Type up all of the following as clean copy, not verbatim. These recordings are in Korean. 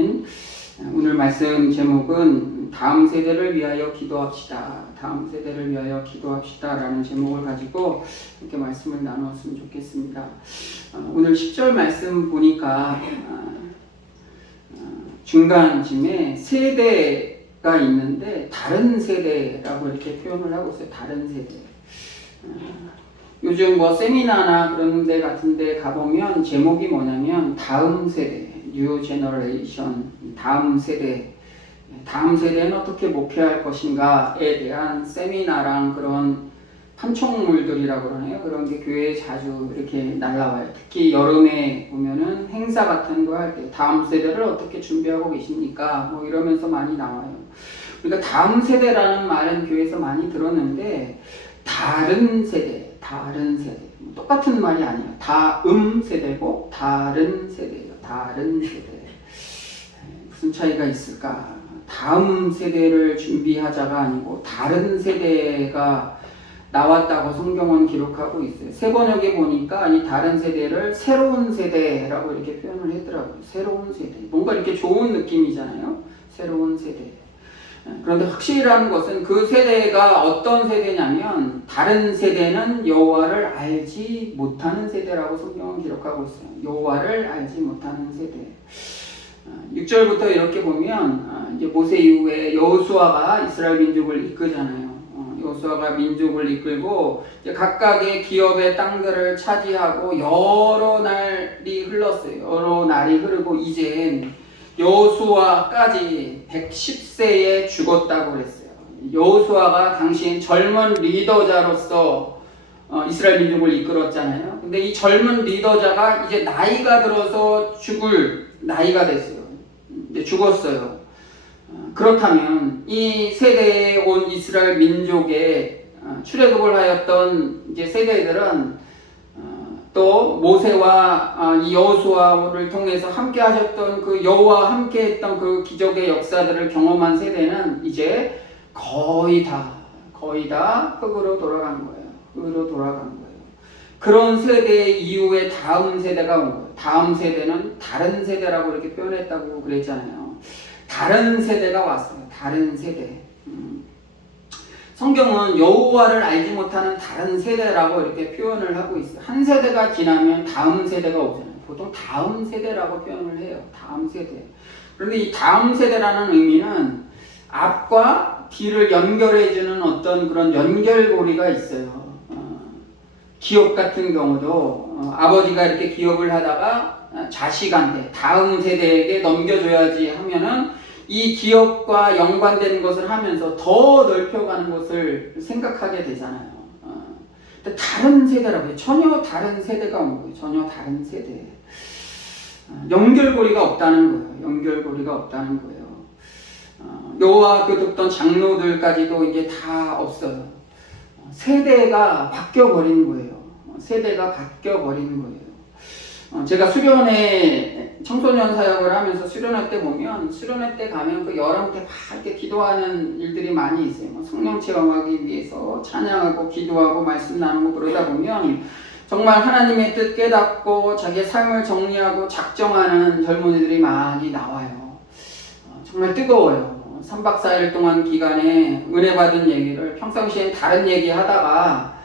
시간인 오늘 말씀 제목은 다음 세대를 위하여 기도합시다. 다음 세대를 위하여 기도합시다 라는 제목을 가지고 이렇게 말씀을 나누었으면 좋겠습니다. 오늘 10절 말씀 보니까 중간쯤에 세대가 있는데 다른 세대라고 이렇게 표현을 하고 있어요. 다른 세대. 요즘 뭐 세미나나 그런 데 같은 데 가보면 제목이 뭐냐면 다음 세대, 뉴 제너레이션, 다음 세대, 다음 세대는 어떻게 목회할 것인가에 대한 세미나랑 그런 판촉물들이라고 그러네요. 그런 게 교회에 자주 이렇게 날라와요. 특히 여름에 보면은 행사 같은 거 할 때 다음 세대를 어떻게 준비하고 계십니까? 뭐 이러면서 많이 나와요. 그러니까 다음 세대라는 말은 교회에서 많이 들었는데 다른 세대, 다른 세대. 똑같은 말이 아니에요. 다음 세대고 다른 세대예요. 다른 세대. 무슨 차이가 있을까? 다음 세대를 준비하자가 아니고 다른 세대가 나왔다고 성경은 기록하고 있어요. 새 번역에 보니까 이 다른 세대를 새로운 세대라고 이렇게 표현을 했더라고요. 새로운 세대. 뭔가 이렇게 좋은 느낌이잖아요. 새로운 세대. 그런데 확실한 것은 그 세대가 어떤 세대냐면 다른 세대는 여호와를 알지 못하는 세대라고 성경은 기록하고 있어요. 여호와를 알지 못하는 세대. 6절부터 이렇게 보면 이제 모세 이후에 여호수아가 이스라엘 민족을 이끄잖아요. 여호수아가 민족을 이끌고 이제 각각의 기업의 땅들을 차지하고 여러 날이 흘렀어요. 여러 날이 흐르고 이젠 여호수아까지 110세에 죽었다고 그랬어요. 여호수아가 당시엔 젊은 리더자로서 이스라엘 민족을 이끌었잖아요. 근데 이 젊은 리더자가 이제 나이가 들어서 죽을 나이가 됐어요. 이제 죽었어요. 그렇다면 이 세대에 온 이스라엘 민족의 출애굽을 하였던 이제 세대들은 또 모세와 이 여호수아를 통해서 함께 하셨던 그 여호와와 함께 했던 그 기적의 역사들을 경험한 세대는 이제 거의 다 흙으로 돌아간 거예요. 흙으로 돌아간 거예요. 그런 세대 이후에 다음 세대가 온 거예요. 다음 세대는 다른 세대라고 이렇게 표현했다고 그랬잖아요. 다른 세대가 왔어요. 다른 세대. 성경은 여호와를 알지 못하는 다른 세대라고 이렇게 표현을 하고 있어요. 한 세대가 지나면 다음 세대가 오잖아요. 보통 다음 세대라고 표현을 해요. 다음 세대. 그런데 이 다음 세대라는 의미는 앞과 뒤를 연결해주는 어떤 그런 연결고리가 있어요. 기업 같은 경우도 아버지가 이렇게 기업을 하다가 자식한테 다음 세대에게 넘겨줘야지 하면은 이 기업과 연관되는 것을 하면서 더 넓혀가는 것을 생각하게 되잖아요. 근데 다른 세대라고 해요. 전혀 다른 세대가 온 거예요. 전혀 다른 세대. 연결고리가 없다는 거예요. 연결고리가 없다는 거예요. 여호와 그 돕던 장로들까지도 이제 다 없어요. 세대가 바뀌어버린 거예요. 세대가 바뀌어버린 거예요. 제가 수련회 청소년 사역을 하면서 수련회 때 보면 수련회 때 가면 그 여름 때 막 이렇게 기도하는 일들이 많이 있어요. 성령 체험하기 위해서 찬양하고 기도하고 말씀 나누고 그러다 보면 정말 하나님의 뜻 깨닫고 자기의 삶을 정리하고 작정하는 젊은이들이 많이 나와요. 정말 뜨거워요. 3박 4일 동안 기간에 은혜 받은 얘기를 평상시엔 다른 얘기 하다가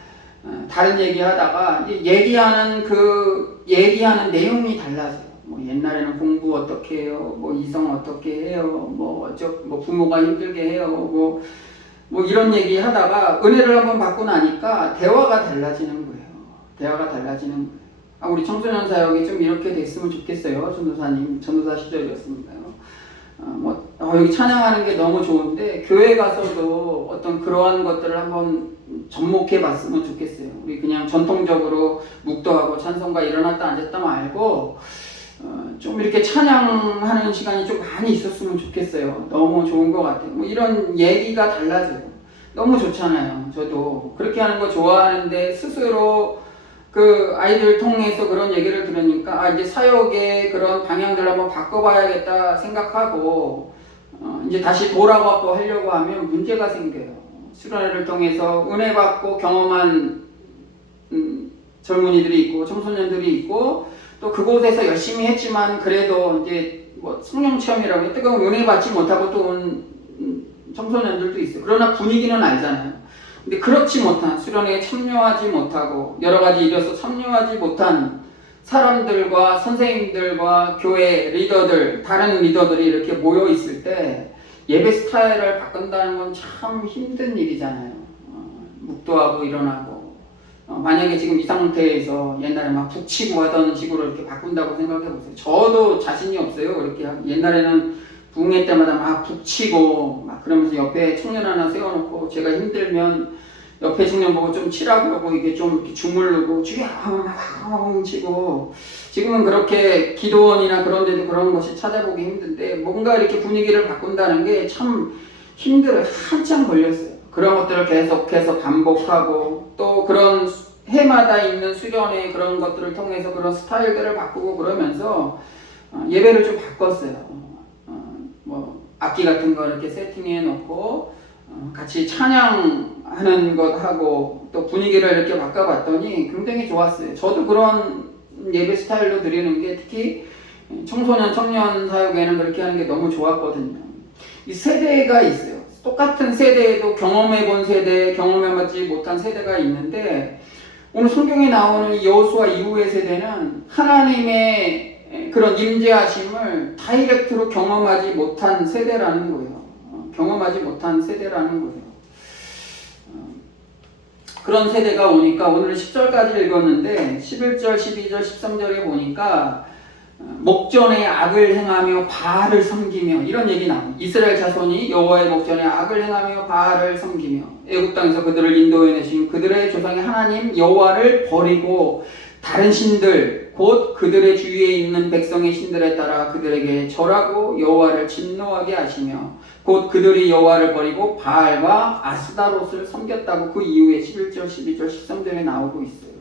얘기하는 내용이 달라져요. 뭐 옛날에는 공부 어떻게 해요? 뭐 이성 어떻게 해요? 뭐 부모가 힘들게 해요? 뭐 이런 얘기 하다가 은혜를 한번 받고 나니까 대화가 달라지는 거예요. 대화가 달라지는 거예요. 우리 청소년 사역이 좀 이렇게 됐으면 좋겠어요. 전도사님, 전도사 시절이었으니까요. 여기 찬양하는 게 너무 좋은데 교회 가서도 어떤 그러한 것들을 한번 접목해 봤으면 좋겠어요. 우리 그냥 전통적으로 묵도하고 찬송가 일어났다 앉았다 말고 좀 이렇게 찬양하는 시간이 좀 많이 있었으면 좋겠어요. 너무 좋은 것 같아요. 뭐 이런 얘기가 달라져요. 너무 좋잖아요. 저도 그렇게 하는 거 좋아하는데 스스로 그 아이들 통해서 그런 얘기를 들으니까 이제 사역의 그런 방향들을 한번 바꿔봐야겠다 생각하고 이제 다시 돌아가고 하려고 하면 문제가 생겨요. 수련회를 통해서 은혜 받고 경험한 젊은이들이 있고 청소년들이 있고 또 그곳에서 열심히 했지만 그래도 이제 뭐 성령 체험이라고 뜨거운 은혜 받지 못하고 또 온 청소년들도 있어요. 그러나 분위기는 알잖아요. 근데 그렇지 못한, 수련회에 참여하지 못하고 여러 가지 일에서 참여하지 못한 사람들과 선생님들과 교회 리더들, 다른 리더들이 이렇게 모여 있을 때 예배 스타일을 바꾼다는 건 참 힘든 일이잖아요. 묵도하고 일어나고 만약에 지금 이 상태에서 옛날에 막 북치고 하던 식으로 이렇게 바꾼다고 생각해 보세요. 저도 자신이 없어요. 그렇게 옛날에는 부흥회 때마다 막 북치고 막 그러면서 옆에 청년 하나 세워놓고 제가 힘들면 옆에 청년 보고 좀 치라고 하고 이게 좀 이렇게 주물르고 주야 막 치고 지금은 그렇게 기도원이나 그런 데도 그런 것이 찾아보기 힘든데 뭔가 이렇게 분위기를 바꾼다는 게 참 힘들어요. 한참 걸렸어요. 그런 것들을 계속해서 반복하고 또 그런 해마다 있는 수련회 그런 것들을 통해서 그런 스타일들을 바꾸고 그러면서 예배를 좀 바꿨어요. 뭐 악기 같은 거 이렇게 세팅해 놓고 같이 찬양하는 것 하고 또 분위기를 이렇게 바꿔봤더니 굉장히 좋았어요. 저도 그런 예배 스타일로 드리는 게 특히 청소년 청년 사역에는 그렇게 하는 게 너무 좋았거든요. 이 세대가 있어요. 똑같은 세대에도 경험해본 세대, 경험해보지 못한 세대가 있는데 오늘 성경에 나오는 이 여호수아 이후의 세대는 하나님의 그런 임재하심을 다이렉트로 경험하지 못한 세대라는 거예요. 경험하지 못한 세대라는 거예요. 그런 세대가 오니까 오늘 10절까지 읽었는데 11절, 12절, 13절에 보니까 목전에 악을 행하며 바알을 섬기며 이런 얘기 나옵니다. 이스라엘 자손이 여호와의 목전에 악을 행하며 바알을 섬기며 애굽 땅에서 그들을 인도해내신 그들의 조상의 하나님 여호와를 버리고 다른 신들 곧 그들의 주위에 있는 백성의 신들에 따라 그들에게 절하고 여호와를 진노하게 하시며 곧 그들이 여호와를 버리고 바알과 아스다롯을 섬겼다고 그 이후에 11절, 12절, 13절에 나오고 있어요.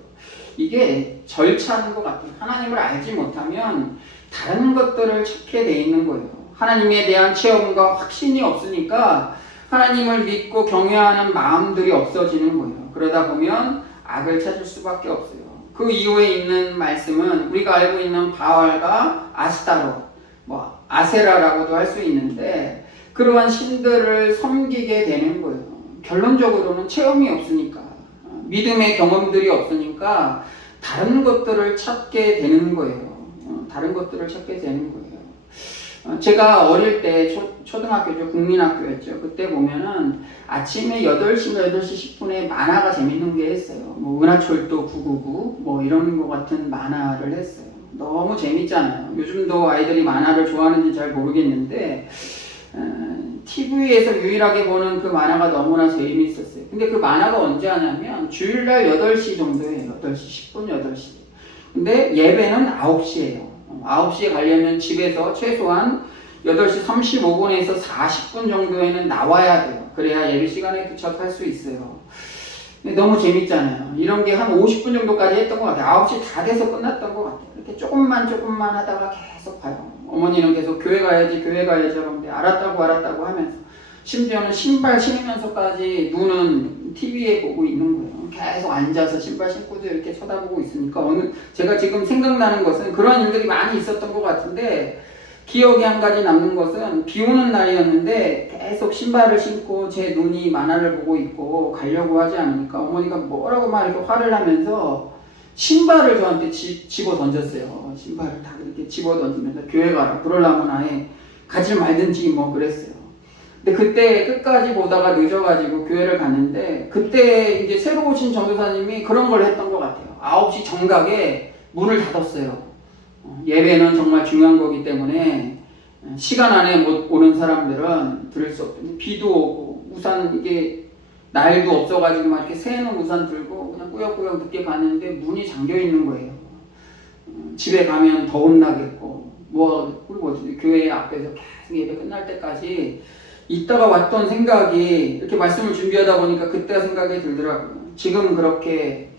이게 절차인 것 같아요. 하나님을 알지 못하면 다른 것들을 찾게 돼 있는 거예요. 하나님에 대한 체험과 확신이 없으니까 하나님을 믿고 경외하는 마음들이 없어지는 거예요. 그러다 보면 악을 찾을 수밖에 없어요. 그 이후에 있는 말씀은 우리가 알고 있는 바알과 아스타롯, 뭐 아세라라고도 할 수 있는데 그러한 신들을 섬기게 되는 거예요. 결론적으로는 체험이 없으니까, 믿음의 경험들이 없으니까 다른 것들을 찾게 되는 거예요. 다른 것들을 찾게 되는 거예요. 제가 어릴 때 초등학교죠. 국민학교였죠. 그때 보면은 아침에 8시인가 8시 10분에 만화가 재밌는 게 했어요. 뭐 은하철도 999 뭐 이런 거 같은 만화를 했어요. 너무 재밌잖아요. 요즘도 아이들이 만화를 좋아하는지 잘 모르겠는데 TV에서 유일하게 보는 그 만화가 너무나 재미있었어요. 근데 그 만화가 언제 하냐면 주일날 8시 정도예요. 8시 10분, 8시. 근데 예배는 9시예요. 9시에 가려면 집에서 최소한 8시 35분에서 40분 정도에는 나와야 돼요. 그래야 예배 시간에 도착할 수 있어요. 근데 너무 재밌잖아요. 이런 게 한 50분 정도까지 했던 것 같아요. 9시 다 돼서 끝났던 것 같아요. 이렇게 조금만 하다가 계속 봐요. 어머니는 계속 교회 가야지 하는데 알았다고 하면서 심지어는 신발 신으면서까지 눈은 TV에 보고 있는 거예요. 계속 앉아서 신발 신고도 이렇게 쳐다보고 있으니까 제가 지금 생각나는 것은 그런 일들이 많이 있었던 것 같은데 기억에 한 가지 남는 것은 비 오는 날이었는데 계속 신발을 신고 제 눈이 만화를 보고 있고 가려고 하지 않으니까 어머니가 뭐라고 막 이렇게 화를 하면서 신발을 저한테 집어 던졌어요. 신발을 다 이렇게 집어 던지면서 교회 가라. 그러려면 아예 가지 말든지 뭐 그랬어요. 근데 그때 끝까지 보다가 늦어가지고 교회를 갔는데 그때 이제 새로 오신 전도사님이 그런 걸 했던 것 같아요. 9시 정각에 문을 닫았어요. 예배는 정말 중요한 거기 때문에 시간 안에 못 오는 사람들은 들을 수 없거든요. 비도 오고 우산 이게 날도 없어가지고 막 이렇게 새는 우산 들고 그냥 꾸역꾸역 늦게 갔는데 문이 잠겨 있는 거예요. 집에 가면 더 혼나겠고 그리고 교회 앞에서 계속 예배 끝날 때까지 있다가 왔던 생각이 이렇게 말씀을 준비하다 보니까 그때 생각이 들더라고요. 지금 그렇게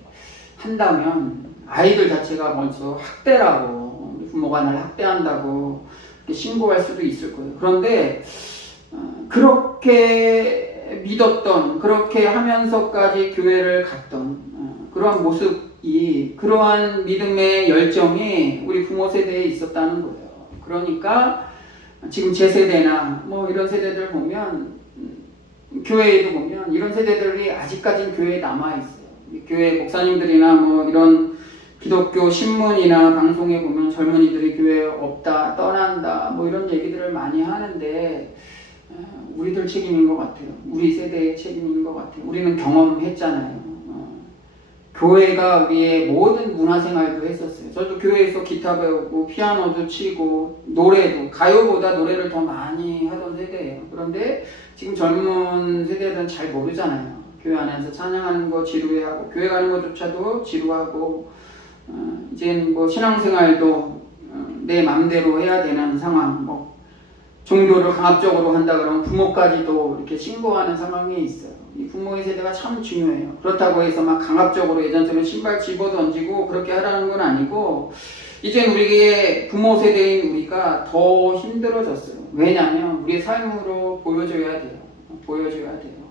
한다면 아이들 자체가 먼저 학대라고 부모가 날 학대한다고 신고할 수도 있을 거예요. 그런데 그렇게 믿었던 그렇게 하면서까지 교회를 갔던 그러한 모습이 그러한 믿음의 열정이 우리 부모 세대에 있었다는 거예요. 그러니까 지금 제 세대나 뭐 이런 세대들 보면 교회에도 보면 이런 세대들이 아직까지는 교회에 남아있어요. 교회 목사님들이나 뭐 이런 기독교 신문이나 방송에 보면 젊은이들이 교회에 없다, 떠난다 뭐 이런 얘기들을 많이 하는데 우리들 책임인 것 같아요. 우리 세대의 책임인 것 같아요. 우리는 경험했잖아요. 교회가 우리의 모든 문화생활도 했었어요. 저도 교회에서 기타 배우고 피아노도 치고 노래도 가요보다 노래를 더 많이 하던 세대예요. 그런데 지금 젊은 세대들은 잘 모르잖아요. 교회 안에서 찬양하는 거 지루해하고 교회 가는 것조차도 지루하고 이제는 뭐 신앙생활도 내 맘대로 해야 되는 상황, 뭐 종교를 강압적으로 한다 그러면 부모까지도 이렇게 신고하는 상황에 있어요. 이 부모의 세대가 참 중요해요. 그렇다고 해서 막 강압적으로 예전처럼 신발 집어 던지고 그렇게 하라는 건 아니고 이젠 우리의 부모 세대인 우리가 더 힘들어졌어요. 왜냐하면 우리의 삶으로 보여줘야 돼요. 보여줘야 돼요.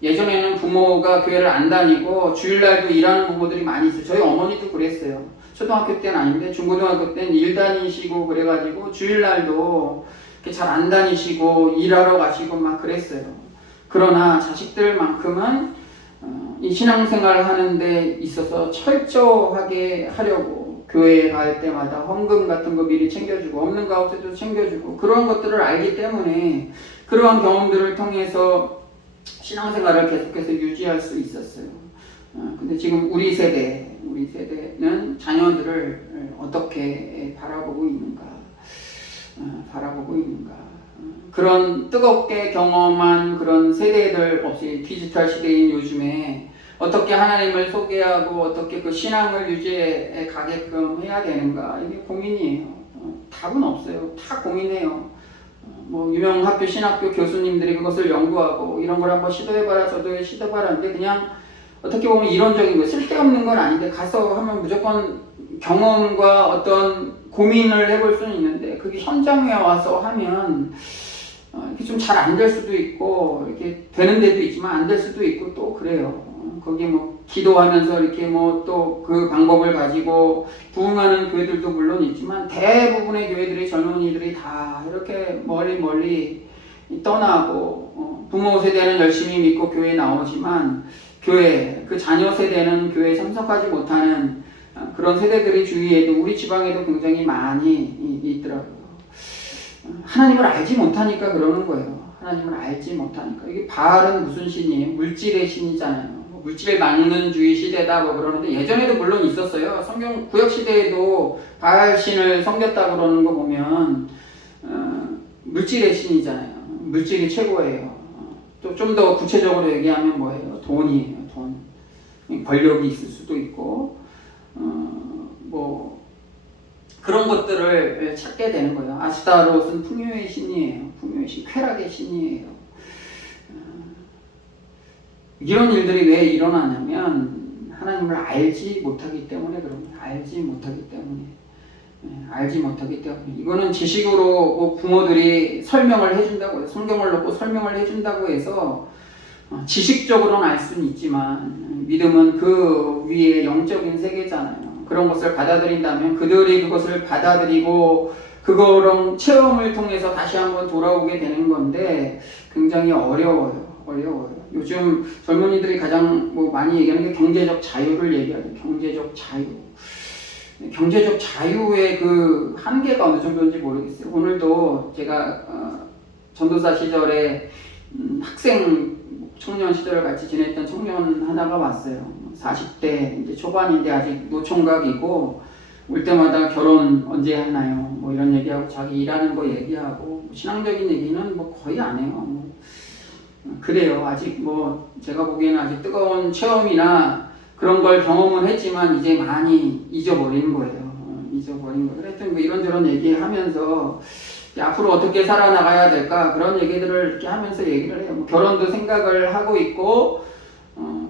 예전에는 부모가 교회를 안 다니고 주일날도 일하는 부모들이 많이 있어요. 저희 어머니도 그랬어요. 초등학교 때는 아닌데 중고등학교 때는 일 다니시고 그래가지고 주일날도 잘 안 다니시고 일하러 가시고 막 그랬어요. 그러나 자식들만큼은 이 신앙생활을 하는 데 있어서 철저하게 하려고 교회에 갈 때마다 헌금 같은 거 미리 챙겨주고 없는 가운데도 챙겨주고 그런 것들을 알기 때문에 그러한 경험들을 통해서 신앙생활을 계속해서 유지할 수 있었어요. 근데 지금 우리 세대는 자녀들을 어떻게 바라보고 있는가? 그런 뜨겁게 경험한 그런 세대들 없이 디지털 시대인 요즘에 어떻게 하나님을 소개하고 어떻게 그 신앙을 유지해 가게끔 해야 되는가? 이게 고민이에요. 답은 없어요. 다 고민해요. 뭐 유명 학교 신학교 교수님들이 그것을 연구하고 이런 걸 한번 시도해봐라 저도 시도해봐라는데 그냥 어떻게 보면 이론적인 거 쓸데없는 건 아닌데 가서 하면 무조건 경험과 어떤 고민을 해볼 수는 있는데 그게 현장에 와서 하면 이렇게 좀 잘 안 될 수도 있고 이렇게 되는 데도 있지만 안 될 수도 있고 또 그래요. 거기 뭐 기도하면서 이렇게 뭐 또 그 방법을 가지고 부흥하는 교회들도 물론 있지만 대부분의 교회들이 젊은이들이 다 이렇게 멀리 떠나고 부모 세대는 열심히 믿고 교회에 나오지만 교회 그 자녀 세대는 교회에 참석하지 못하는 그런 세대들이 주위에도 우리 지방에도 굉장히 많이 있더라고요. 하나님을 알지 못하니까 그러는 거예요. 하나님을 알지 못하니까. 이게 바알은 무슨 신이에요? 물질의 신이잖아요. 물질을 막는주의 시대다 뭐 그러는데 예전에도 물론 있었어요. 성경 구약 시대에도 바알 신을 섬겼다 그러는 거 보면 물질의 신이잖아요. 물질이 최고예요. 또 좀 더 구체적으로 얘기하면 뭐예요? 돈이에요. 돈. 권력이 있을 수도 있고 뭐 그런 것들을 찾게 되는 거예요. 아스타롯은 풍요의 신이에요. 풍요의 신, 쾌락의 신이에요. 이런 일들이 왜 일어나냐면 하나님을 알지 못하기 때문에 그럽니다. 알지 못하기 때문에 이거는 지식으로 부모들이 설명을 해준다고 해서 성경을 놓고 설명을 해준다고 해서 지식적으로는 알 수는 있지만 믿음은 그 위에 영적인 세계잖아요. 그런 것을 받아들인다면 그들이 그것을 받아들이고 그거랑 체험을 통해서 다시 한번 돌아오게 되는 건데 굉장히 어려워요. 요즘 젊은이들이 가장 많이 얘기하는 게 경제적 자유를 얘기하죠. 경제적 자유의 그 한계가 어느 정도인지 모르겠어요. 오늘도 제가 전도사 시절에 학생 청년 시절을 같이 지냈던 청년 하나가 왔어요. 40대 이제 초반인데 아직 노총각이고 올 때마다 결혼 언제 하나요? 뭐 이런 얘기하고 자기 일하는 거 얘기하고 신앙적인 얘기는 뭐 거의 안 해요. 그래요. 아직 제가 보기에는 아직 뜨거운 체험이나 그런 걸 경험은 했지만 이제 많이 잊어버린 거예요. 하여튼 이런저런 얘기하면서 앞으로 어떻게 살아나가야 될까 그런 얘기들을 이렇게 하면서 얘기를 해요. 결혼도 생각을 하고 있고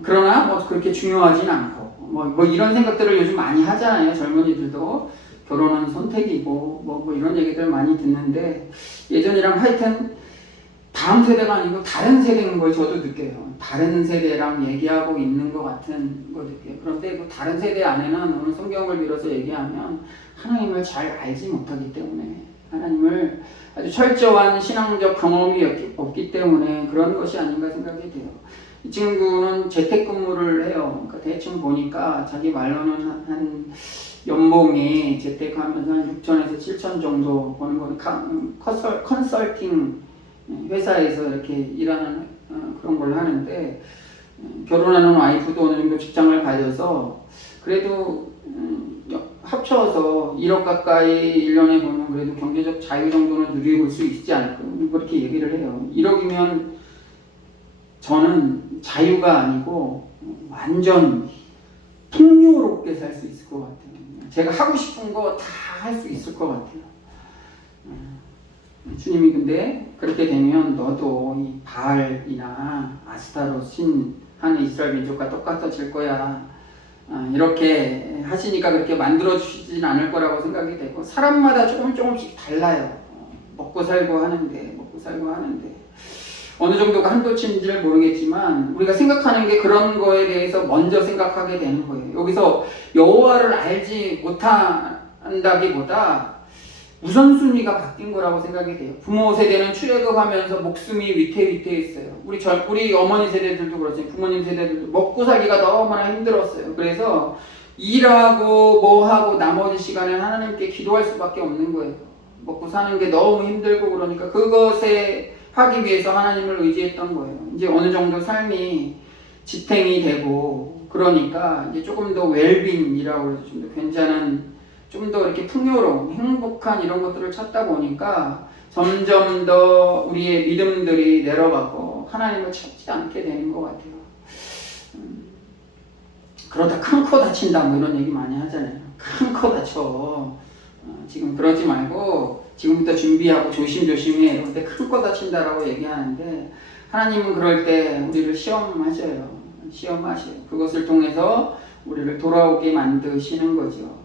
그러나 그렇게 중요하진 않고 이런 생각들을 요즘 많이 하잖아요. 젊은이들도 결혼은 선택이고 이런 얘기들 많이 듣는데 예전이랑 하여튼 다음 세대가 아니고 다른 세대인 걸 저도 느껴요. 다른 세대랑 얘기하고 있는 것 같은 거 느껴요. 그런데 그 다른 세대 안에는 오늘 성경을 빌어서 얘기하면 하나님을 잘 알지 못하기 때문에 하나님을 아주 철저한 신앙적 경험이 없기 때문에 그런 것이 아닌가 생각이 돼요. 이 친구는 재택근무를 해요. 그러니까 대충 보니까 자기 말로는 한 연봉이 재택하면서 한 6천에서 7천 정도 버는 거는 컨설팅 회사에서 이렇게 일하는 그런 걸 하는데, 결혼하는 와이프도 어느 정도 직장을 가져서 그래도 합쳐서 1억 가까이 1년에 보면 그래도 경제적 자유 정도는 누릴 수 있지 않을까, 그렇게 얘기를 해요. 1억이면 저는 자유가 아니고 완전 풍요롭게 살 수 있을 것 같아요. 제가 하고 싶은 거 다 할 수 있을 것 같아요. 주님이 근데 그렇게 되면 너도 이 바알이나 아스타롯 신 하는 이스라엘 민족과 똑같아질 거야, 이렇게 하시니까 그렇게 만들어 주시진 않을 거라고 생각이 되고, 사람마다 조금씩 달라요. 먹고 살고 하는데 어느 정도가 한도치인지를 모르겠지만 우리가 생각하는 게 그런 거에 대해서 먼저 생각하게 되는 거예요. 여기서 여호와를 알지 못한다기보다 우선순위가 바뀐 거라고 생각이 돼요. 부모 세대는 출애굽하면서 목숨이 위태위태했어요. 우리 어머니 세대들도 그렇지, 부모님 세대들도 먹고 살기가 너무나 힘들었어요. 그래서 일하고 뭐하고 나머지 시간에 하나님께 기도할 수밖에 없는 거예요. 먹고 사는 게 너무 힘들고 그러니까 그것에 하기 위해서 하나님을 의지했던 거예요. 이제 어느 정도 삶이 지탱이 되고 그러니까 이제 조금 더 웰빙이라고 해서 좀 더 괜찮은, 좀 더 이렇게 풍요로운, 행복한 이런 것들을 찾다 보니까 점점 더 우리의 믿음들이 내려가고 하나님을 찾지 않게 되는 것 같아요. 그러다 큰 코 다친다 뭐 이런 얘기 많이 하잖아요. 큰 코 다쳐. 지금 그러지 말고 지금부터 준비하고 조심해 이런데 큰 거 다친다라고 얘기하는데, 하나님은 그럴 때 우리를 시험하셔요. 그것을 통해서 우리를 돌아오게 만드시는 거죠.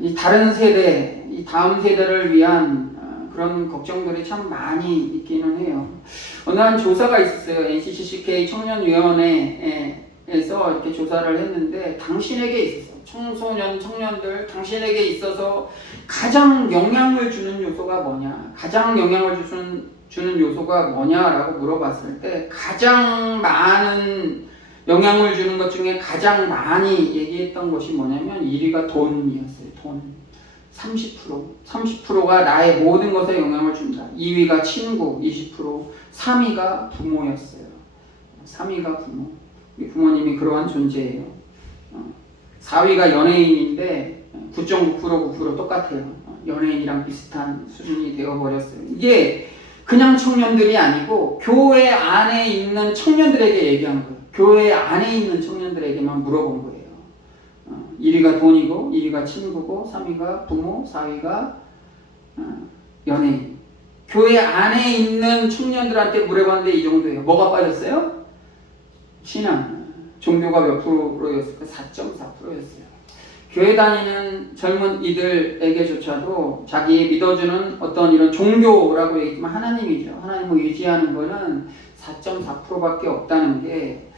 이 다른 세대, 이 다음 세대를 위한 그런 걱정들이 참 많이 있기는 해요. 어느 한 조사가 있었어요. NCCK 청년위원회에서 이렇게 조사를 했는데, 당신에게 있어서 청년들 당신에게 있어서 가장 영향을 주는 요소가 뭐냐, 가장 영향을 주는 요소가 뭐냐라고 물어봤을 때 가장 많은 영향을 주는 것 중에 가장 많이 얘기했던 것이 뭐냐면 1위가 돈이었어요. 돈 30%가 나의 모든 것에 영향을 준다. 2위가 친구 20%, 3위가 부모였어요. 3위가 부모. 우리 부모님이 그러한 존재예요. 4위가 연예인인데 9.9% 똑같아요. 연예인이랑 비슷한 수준이 되어버렸어요. 이게 그냥 청년들이 아니고 교회 안에 있는 청년들에게 얘기한 거예요. 교회 안에 있는 청년들에게만 물어본 거예요. 1위가 돈이고, 2위가 친구고, 3위가 부모, 4위가 연예인. 교회 안에 있는 청년들한테 물어봤는데 이 정도예요. 뭐가 빠졌어요? 신앙. 종교가 몇 프로였을까? 4.4%였어요. 교회 다니는 젊은 이들에게조차도 자기 믿어주는 어떤 이런 종교라고 얘기했지만 하나님이죠. 하나님을 의지하는 거는 4.4%밖에 없다는 게,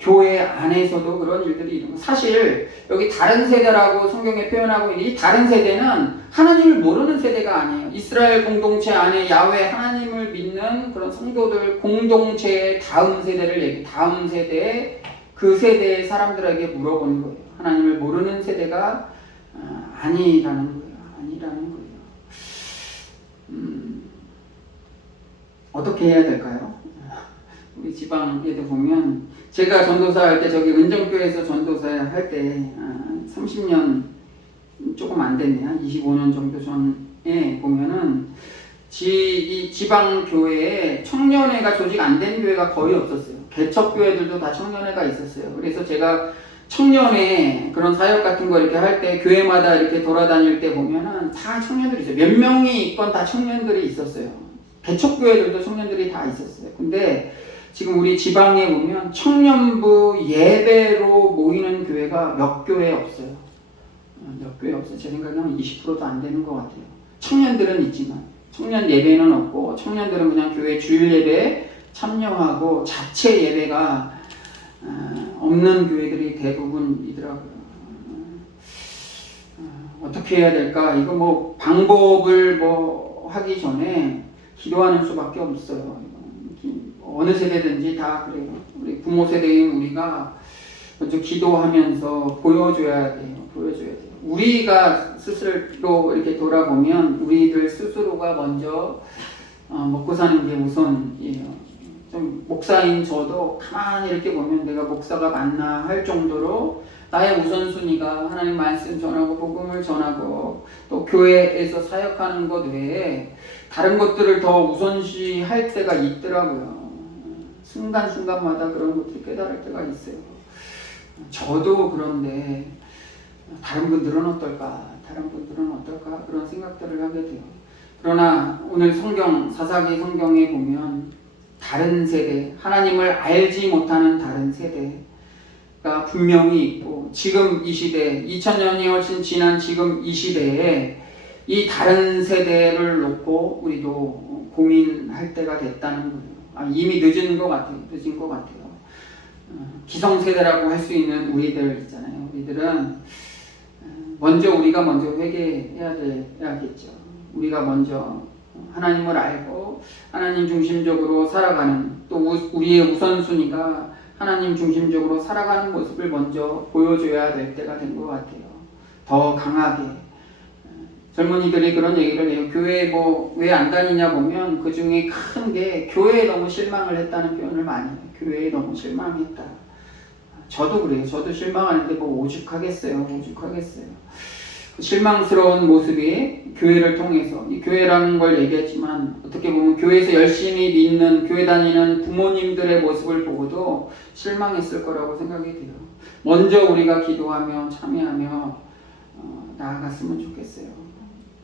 교회 안에서도 그런 일들이 일어나고, 사실 여기 다른 세대라고 성경에 표현하고 있는 이 다른 세대는 하나님을 모르는 세대가 아니에요. 이스라엘 공동체 안에 야훼 하나님을 믿는 그런 성도들 공동체의 다음 세대를 다음 세대의 그 세대의 사람들에게 물어보는 거예요. 하나님을 모르는 세대가 아니라는 거예요. 어떻게 해야 될까요? 우리 지방에도 보면, 제가 전도사 할 때 저기 은정교회에서 전도사 할 때 30년 조금 안 됐네요. 25년 정도 전에 보면은 이 지방 교회에 청년회가 조직 안 된 교회가 거의 없었어요. 개척 교회들도 다 청년회가 있었어요. 그래서 제가 청년회 그런 사역 같은 거 이렇게 할 때 교회마다 이렇게 돌아다닐 때 보면은 다 청년들이 있어요. 몇 명이 있건 다 청년들이 있었어요. 개척 교회들도 청년들이 다 있었어요. 근데 지금 우리 지방에 보면 청년부 예배로 모이는 교회가 몇 교회 없어요. 제 생각에는 한 20%도 안 되는 것 같아요. 청년들은 있지만 청년 예배는 없고, 청년들은 그냥 교회 주일 예배에 참여하고 자체 예배가 없는 교회들이 대부분이더라고요. 어떻게 해야 될까? 이거 뭐 방법을 뭐 하기 전에 기도하는 수밖에 없어요. 어느 세대든지 다 그래요. 우리 부모 세대인 우리가 먼저 기도하면서 보여줘야 돼요. 보여줘야 돼요. 우리가 스스로 이렇게 돌아보면 우리들 스스로가 먼저 먹고 사는 게 우선이에요. 좀 목사인 저도 가만히 이렇게 보면 내가 목사가 맞나 할 정도로 나의 우선순위가 하나님 말씀 전하고 복음을 전하고 또 교회에서 사역하는 것 외에 다른 것들을 더 우선시할 때가 있더라고요. 순간순간마다 그런 것들을 깨달을 때가 있어요. 저도 그런데 다른 분들은 어떨까? 다른 분들은 어떨까? 그런 생각들을 하게 돼요. 그러나 오늘 성경, 사사기 성경에 보면 다른 세대, 하나님을 알지 못하는 다른 세대가 분명히 있고 지금 이 시대, 2000년이 훨씬 지난 지금 이 시대에 이 다른 세대를 놓고 우리도 고민할 때가 됐다는 거예요. 이미 늦은 것 같아요. 늦은 것 같아요. 기성세대라고 할 수 있는 우리들 있잖아요. 우리들은 우리가 먼저 회개해야겠죠. 우리가 먼저 하나님을 알고 하나님 중심적으로 살아가는 또 우리의 우선순위가 하나님 중심적으로 살아가는 모습을 먼저 보여줘야 될 때가 된 것 같아요. 더 강하게. 젊은이들이 그런 얘기를 해요. 교회에 왜 안 다니냐 보면 그 중에 큰 게 교회에 너무 실망을 했다는 표현을 많이 해요. 교회에 너무 실망했다. 저도 그래요. 저도 실망하는데 오죽하겠어요. 실망스러운 모습이 교회를 통해서, 이 교회라는 걸 얘기했지만 어떻게 보면 교회에서 열심히 믿는 교회 다니는 부모님들의 모습을 보고도 실망했을 거라고 생각이 돼요. 먼저 우리가 기도하며 참여하며 나아갔으면 좋겠어요.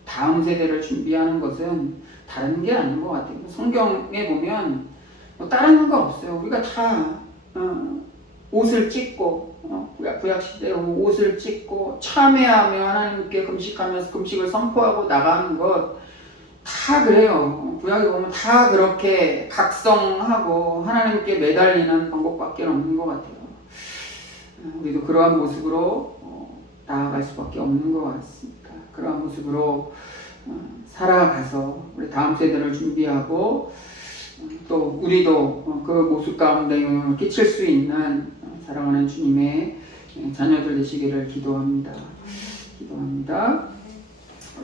다음 세대를 준비하는 것은 다른 게 아닌 것 같아요. 성경에 보면 다른 거 없어요. 우리가 다 옷을 찢고 구약시대에 옷을 찢고 참회하며 하나님께 금식하면서 금식을 선포하고 나가는 것 다 그래요. 구약에 보면 다 그렇게 각성하고 하나님께 매달리는 방법밖에 없는 것 같아요. 우리도 그러한 모습으로 나아갈 수밖에 없는 것 같습니다. 그러한 모습으로 살아가서 우리 다음 세대를 준비하고 또 우리도 그 모습 가운데 영향을 끼칠 수 있는 사랑하는 주님의 자녀들 되시기를 기도합니다.